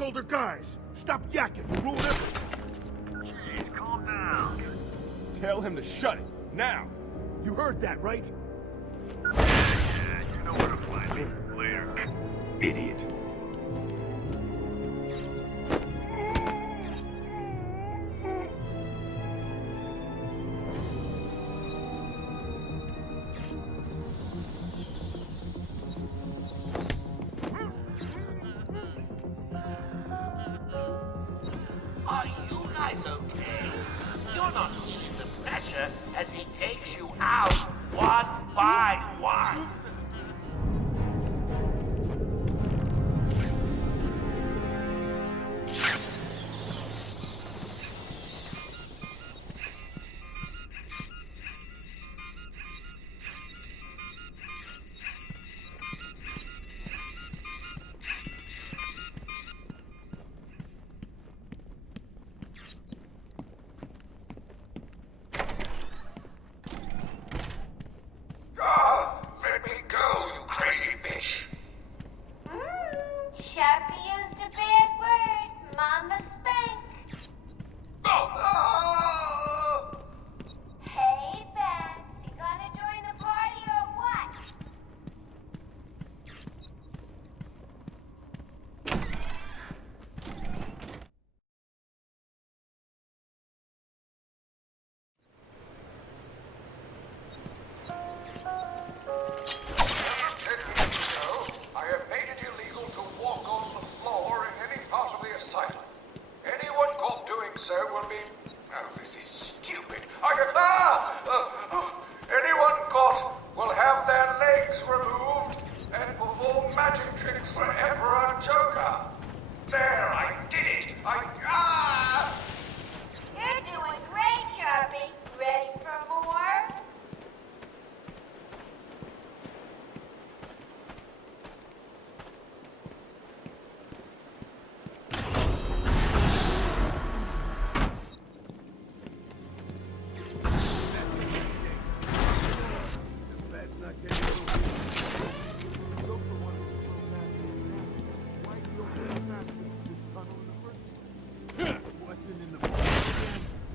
older guys. Stop yakking. You ruin everything. Jeez, calm down. Tell him to shut it, now! You heard that, right? Yeah, you know where to find me. Later. Idiot. Are you guys okay? You're not feeling the pressure as he takes you out one by one. Let me go, you crazy bitch! Sharpie used a bad word. Mama spank. Oh! Hey, Beth, you gonna join the party or what? I have made it illegal to walk on the floor in any part of the asylum. Anyone caught doing so will be... Oh, this is stupid. Anyone caught will have their legs removed and perform magic tricks for Emperor Joker. There, I did it. You're doing great, Sharpie. Ready for more?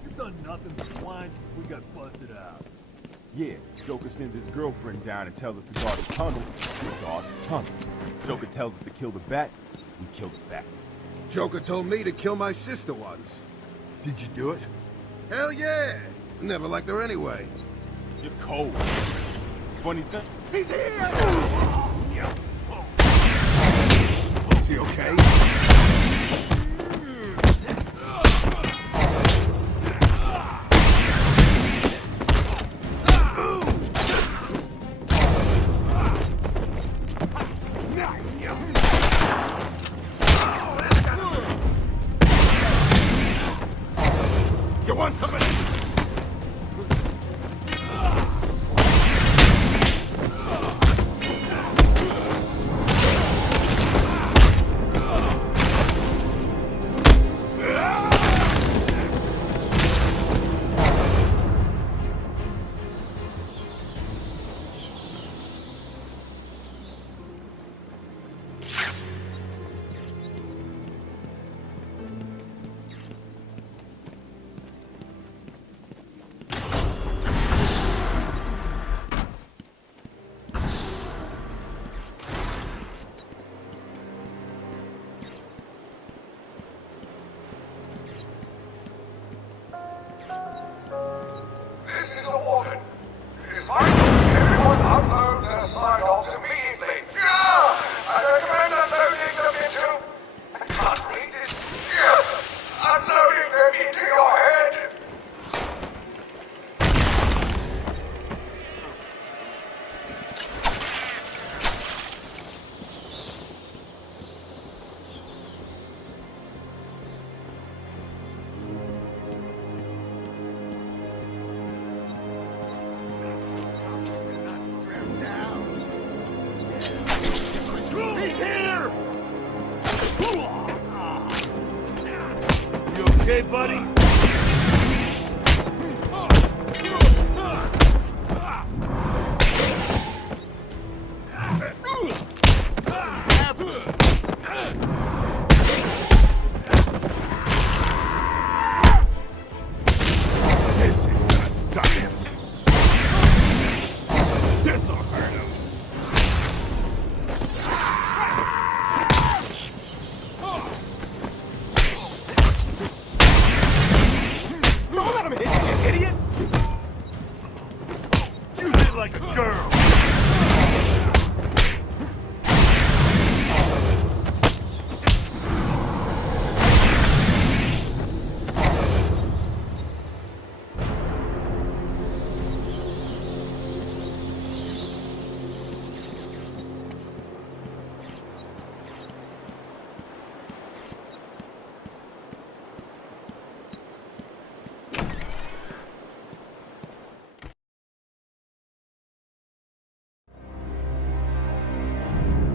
You've done nothing but whine. We got busted out. Yeah, Joker sends his girlfriend down and tells us to guard the tunnel. We guard the tunnel. Joker tells us to kill the bat. We kill the bat. Joker told me to kill my sister once. Did you do it? Hell yeah! Never liked her anyway. You're cold. Funny thing. He's here! Is he okay? You want some of this? This is the warden. It is vital everyone upload their sign-offs immediately. I recommend uploading them into... I can't read this. Uploading them into your head. He's here! You okay, buddy? like a girl.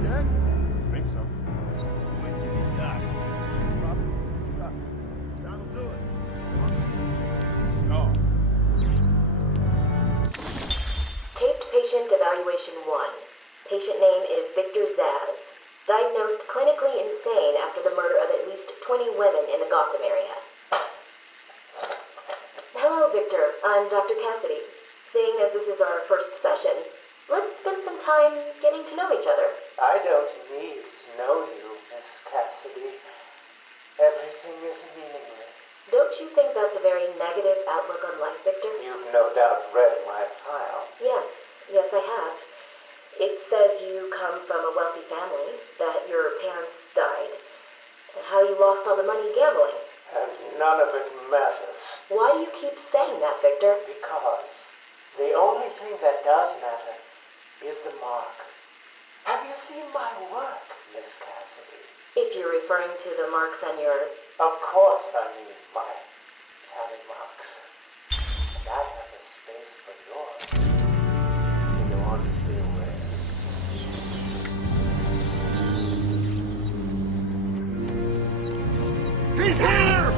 Dead? I think so. When did he die? Probably shot. That'll do it. Scar. Taped patient evaluation 1. Patient name is Victor Zaz. Diagnosed clinically insane after the murder of at least 20 women in the Gotham area. Hello, Victor. I'm Dr. Cassidy. Seeing as this is our first session, let's spend some time getting to know each other. I don't need to know you, Miss Cassidy. Everything is meaningless. Don't you think that's a very negative outlook on life, Victor? You've no doubt read my file. Yes, I have. It says you come from a wealthy family, that your parents died, and how you lost all the money gambling. And none of it matters. Why do you keep saying that, Victor? Because the only thing that does matter is the mark. Have you seen my work, Miss Cassidy? If you're referring to the marks on your... Of course I mean my tally marks. And I have a space for yours. Do you want to see where? He's here!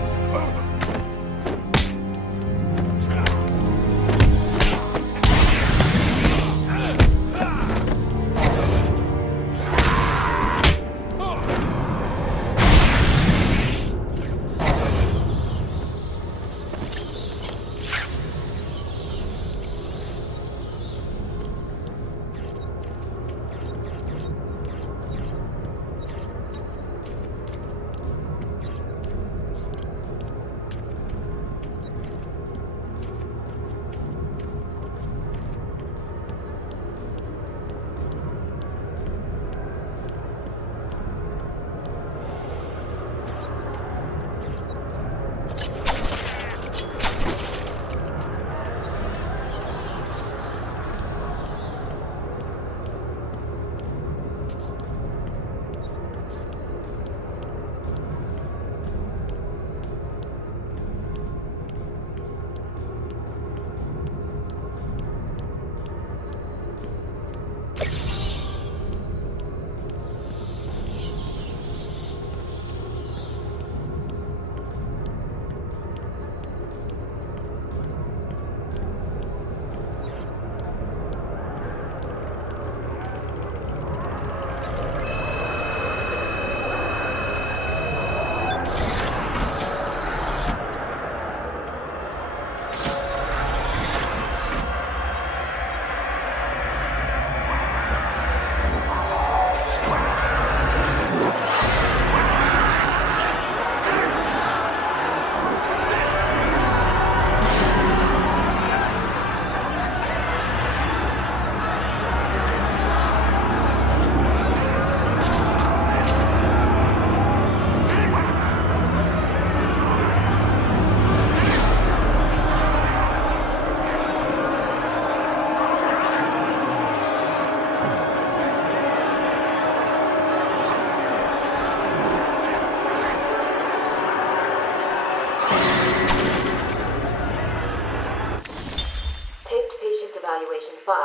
Evaluation 5.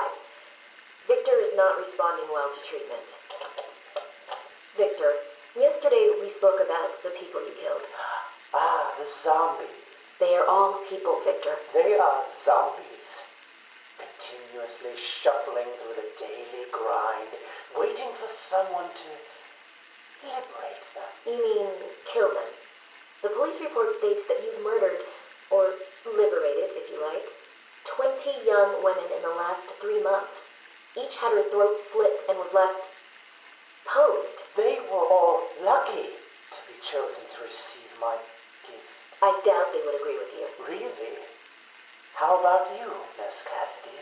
Victor is not responding well to treatment. Victor, yesterday we spoke about the people you killed. Ah, the zombies. They are all people, Victor. They are zombies. Continuously shuffling through the daily grind, waiting for someone to liberate them. You mean kill them? The police report states that you've murdered, or liberated, if you like, 20 young women in the last 3 months. Each had her throat slit and was left posed. They were all lucky to be chosen to receive my gift. I doubt they would agree with you. Really? How about you, Miss Cassidy?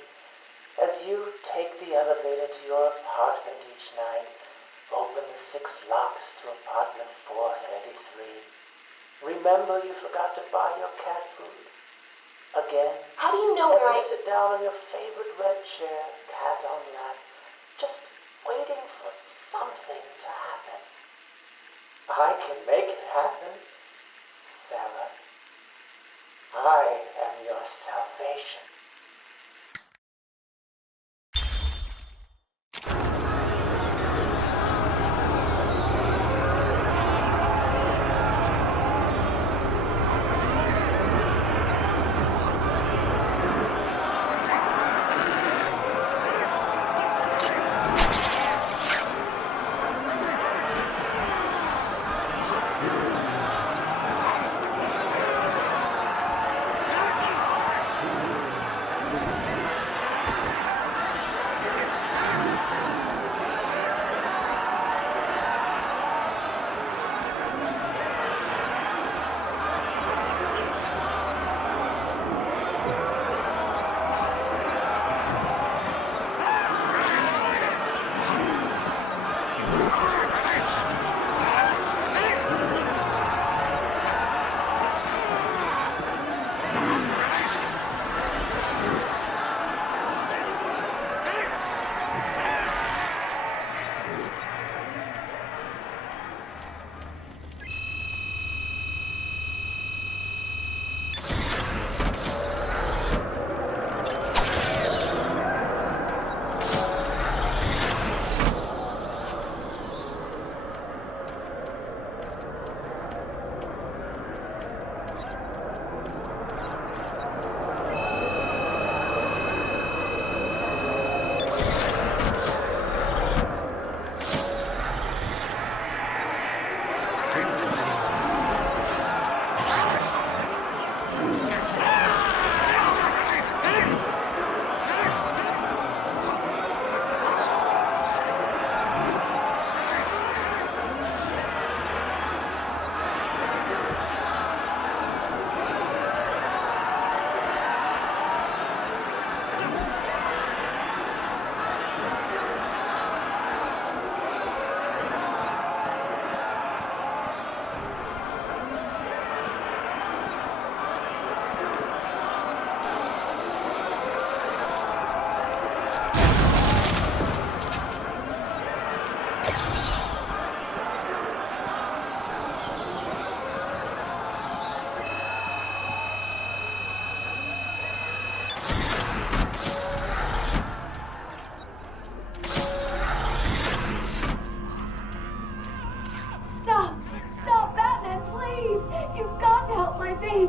As you take the elevator to your apartment each night, open the 6 locks to apartment 433. Remember you forgot to buy your cat food. Again, How do you know as where you I... sit down on your favorite red chair, cat on lap, just waiting for something to happen. I can make it happen, Sarah. I am your salvation.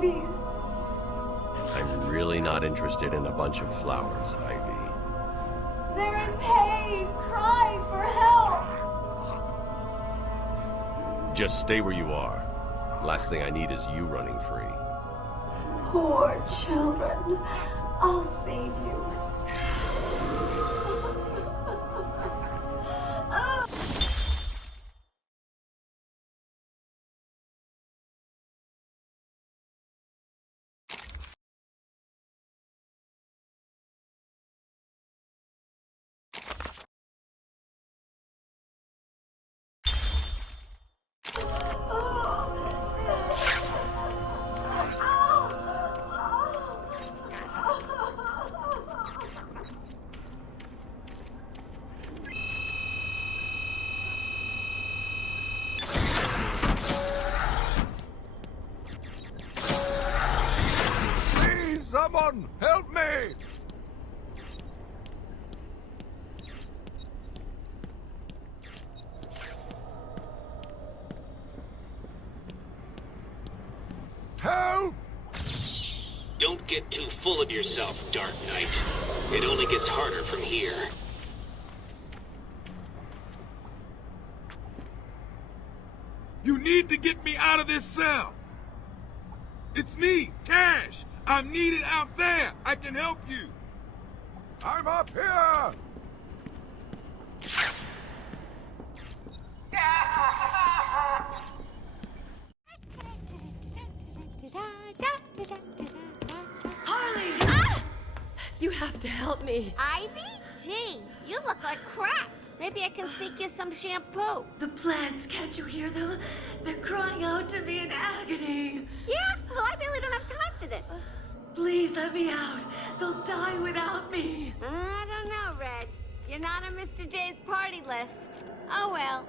babies. I'm really not interested in a bunch of flowers, Ivy. They're in pain, crying for help. Just stay where you are. Last thing I need is you running free. Poor children. I'll save you. Someone, help me! Help! Don't get too full of yourself, Dark Knight. It only gets harder from here. You need to get me out of this cell! It's me, Cash! I'm needed out there! I can help you! I'm up here! Harley! Ah! You have to help me. Ivy? Gee, you look like crap. Maybe I can sneak you some shampoo. The plants, can't you hear them? They're crying out to me in agony. Yeah? Well, I really don't have time for this. Please let me out. They'll die without me. I don't know, Red. You're not on Mr. J's party list. Oh, well.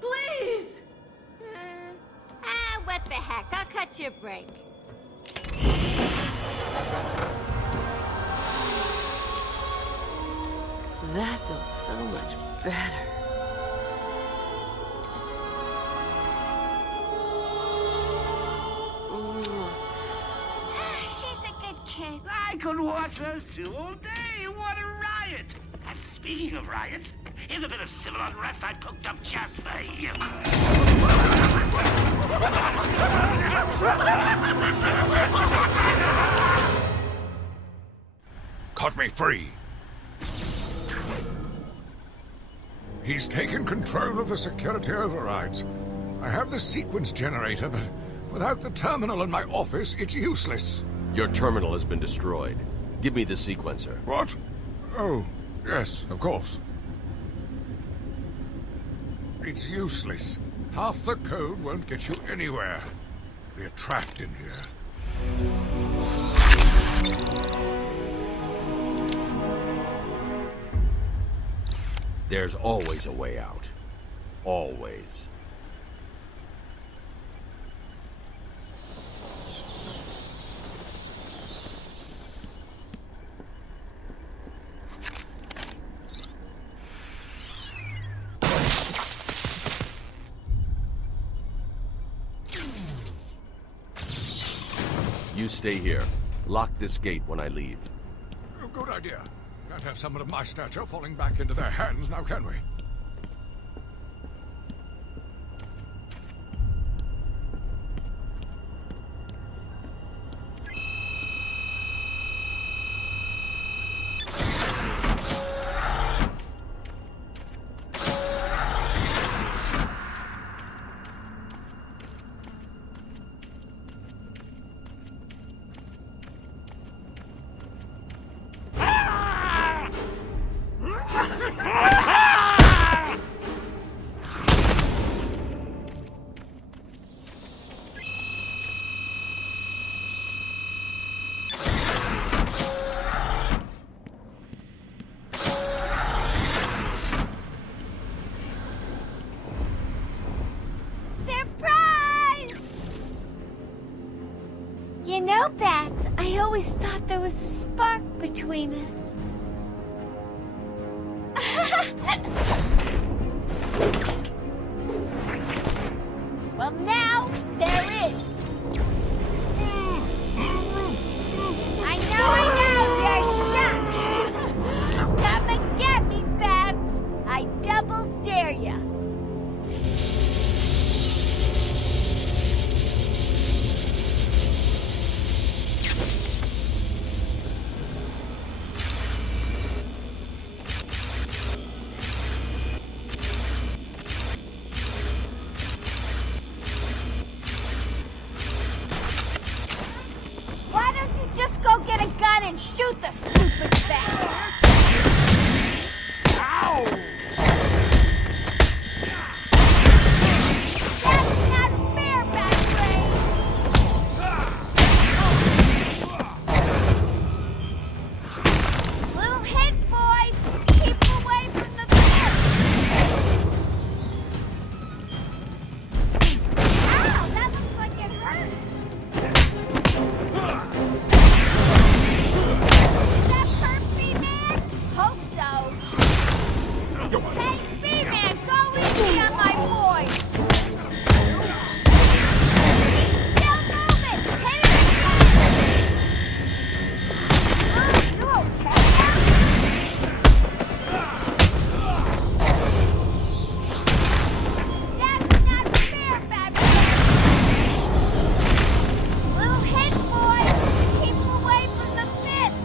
Please! What the heck? I'll cut you a break. That feels so much better. She's a good kid. I could watch those two all day. What a riot! And speaking of riots, here's a bit of civil unrest I cooked up just for you. Cut me free. He's taken control of the security overrides. I have the sequence generator, but without the terminal in my office, it's useless. Your terminal has been destroyed. Give me the sequencer. What? Oh, yes, of course. It's useless. Half the code won't get you anywhere. We're trapped in here. There's always a way out. Always. You stay here. Lock this gate when I leave. Oh, good idea. Can't have someone of my stature falling back into their hands now, can we? You know, Bats, I always thought there was a spark between us. Well, now there is. I know, you're shocked. Come and get me, Bats. I double dare ya. Just go get a gun and shoot the stupid bat. Ow! That's not fair, Batman. Little hit, boys. Keep away from the pit. Ow, that looks like it hurt. Hope so. Hey, B-Man, go easy on my boy. Still moving. Hit it again. Oh, you okay? That's not fair, Batman. Little hit, boys. Keep away from the fist.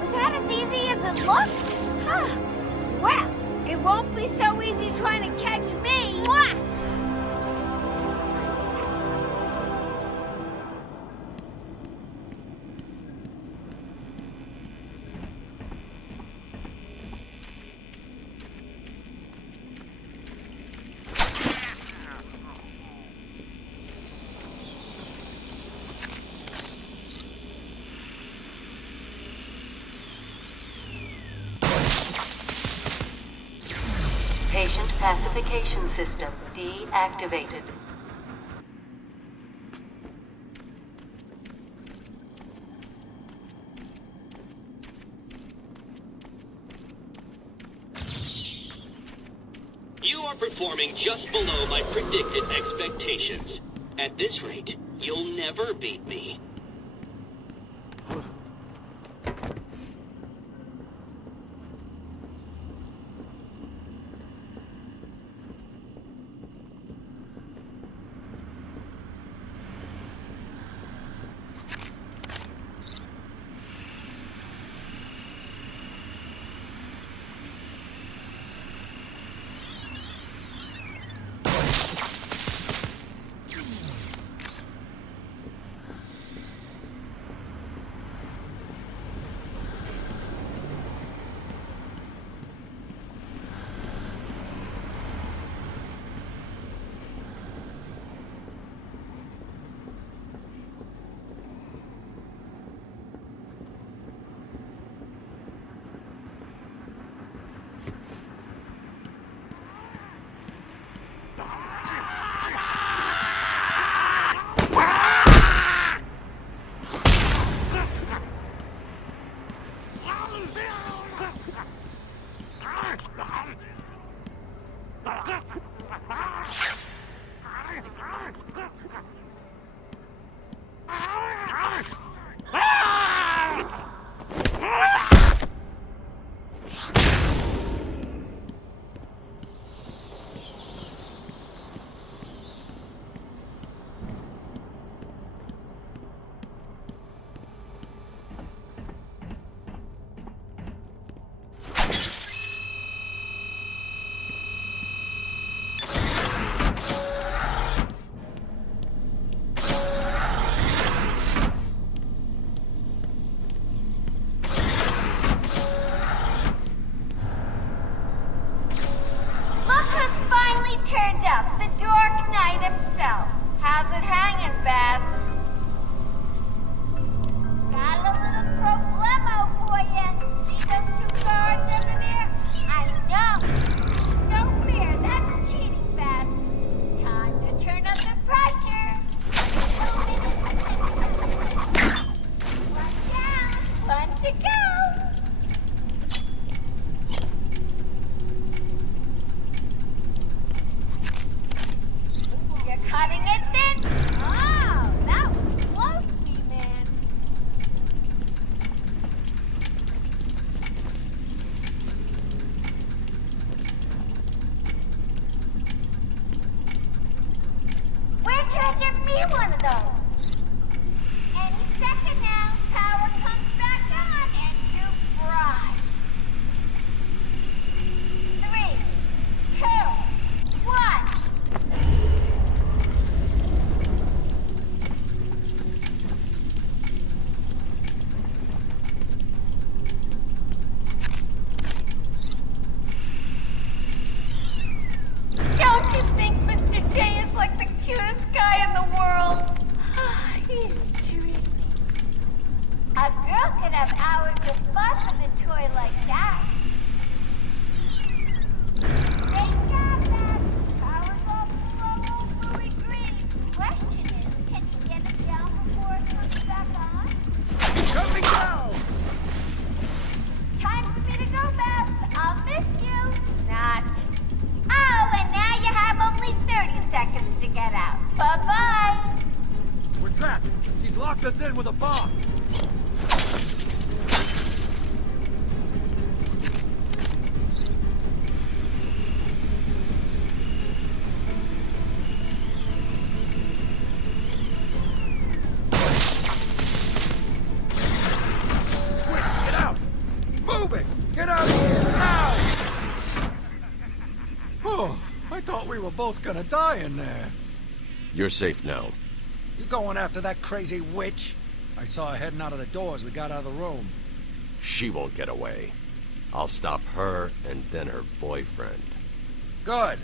Was that as easy as it looked? Huh. Well, it won't be so easy trying to catch me. Mwah! Patient pacification system deactivated. You are performing just below my predicted expectations. At this rate, you'll never beat me. Turned up, the Dark Knight himself. How's it hanging, Babs? Got a little problemo for you. See those two cards over there? I know. No fear, that's cheating, Babs. Time to turn up the pressure. 1 down, 1 to go. Cutting it thin? Oh, that was close, man. Where can I get me one of those? Any second now, power comes back on and you fry. 3, 2, 1. Cutest guy in the world. He's dreamy. A girl could have hours of fun with a toy like that. Great job, man. Power's all below old Louis Green. Question is, can you get it down before it comes back on? Coming down! Time for me to go, Beth. I'll miss you. Not. Oh, and now you have only 30 seconds to get out. Bye-bye. We're trapped. She's locked us in with a bomb. Quick, get out! Move it! Get out of here, now! Oh, I thought we were both gonna die in there. You're safe now. You going after that crazy witch? I saw her heading out of the door as we got out of the room. She won't get away. I'll stop her and then her boyfriend. Good.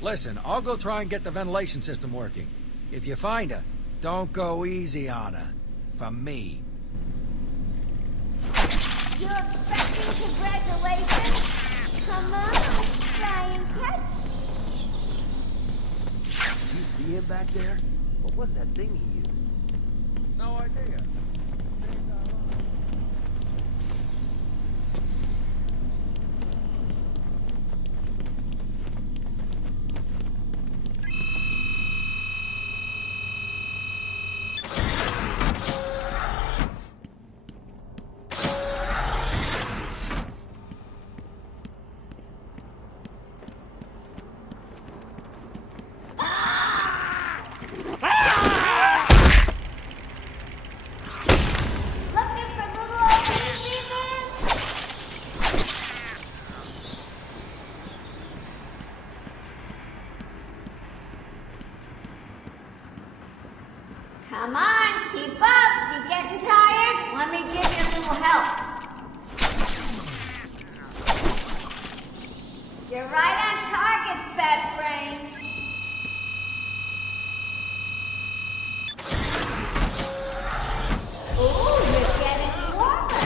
Listen, I'll go try and get the ventilation system working. If you find her, don't go easy on her. For me. You're expecting congratulations? Come on, try and catch see him back there? What was that thing he used? No idea. Come on, keep up. You getting tired? Let me give you a little help. You're right on target, Fat Brain. Ooh, you're getting warmer.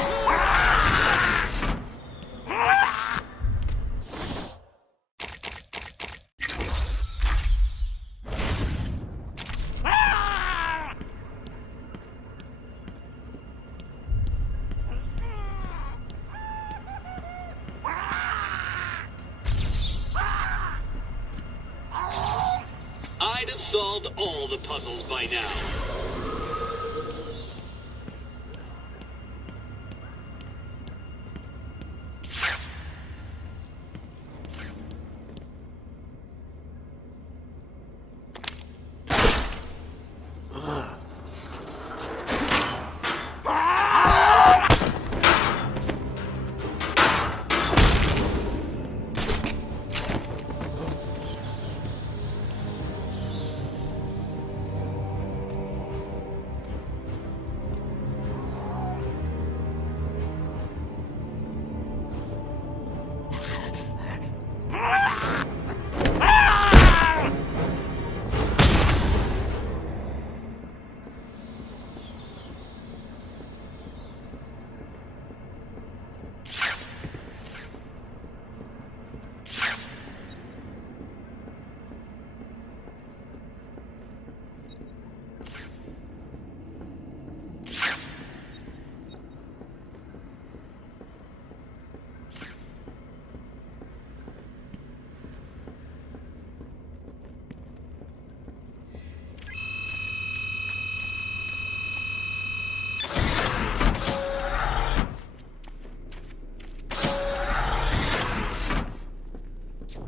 I'd have solved all the puzzles by now.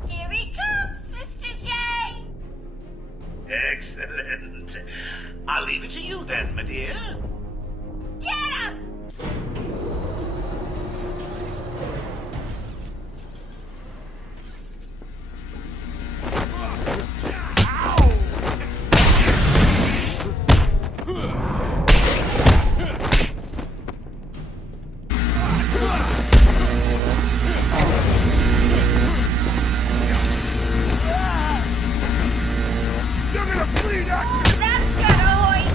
Here he comes, Mr. J. Excellent. I'll leave it to you then, my dear. Get him! You're gonna bleed out! Oh, that's gotta hoist.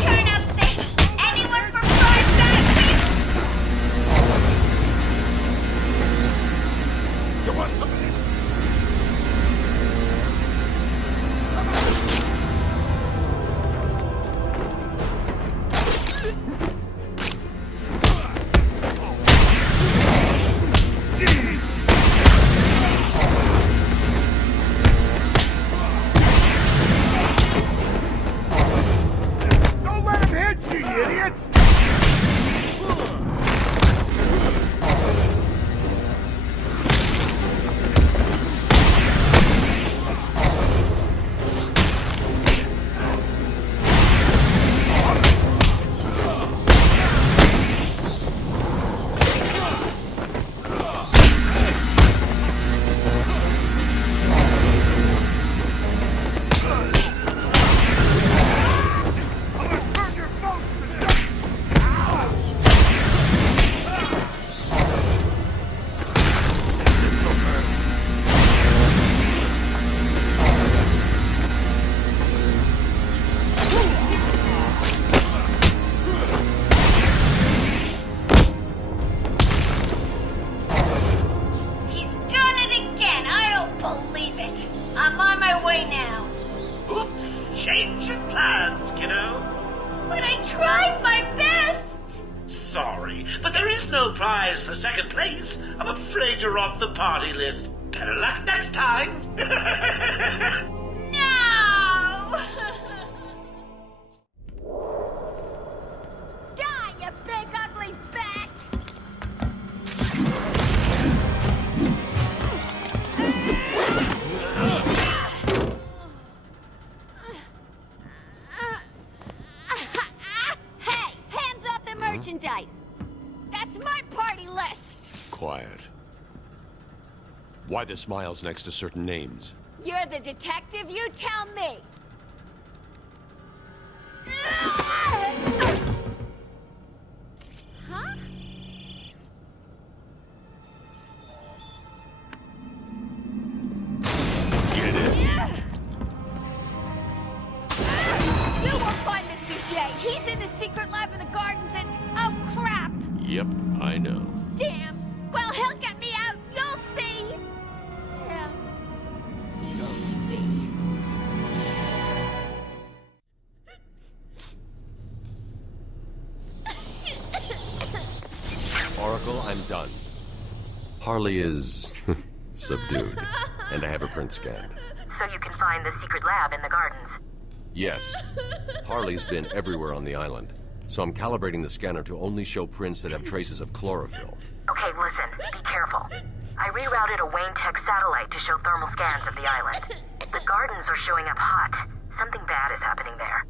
Turn up things. Anyone for 5 seconds? You want some of this? Don't let him hit you, you idiot! prize for second place, I'm afraid you're off the party list. Better luck next time. No! Die, you big ugly bat! Hey, hands off the merchandise! That's my party list! Quiet. Why the smiles next to certain names? You're the detective, you tell me! Huh? Get it? You won't find Mr. J. He's in the secret lab in the gardens and... oh, crap! Yep, I know. Damn! Well, he'll get me out, you'll see! Yeah, you'll see. Oracle, I'm done. Harley is subdued, and I have her print scanned. So you can find the secret lab in the gardens. Yes. Harley's been everywhere on the island, so I'm calibrating the scanner to only show prints that have traces of chlorophyll. Okay, listen, be careful. I rerouted a Wayne Tech satellite to show thermal scans of the island. The gardens are showing up hot. Something bad is happening there.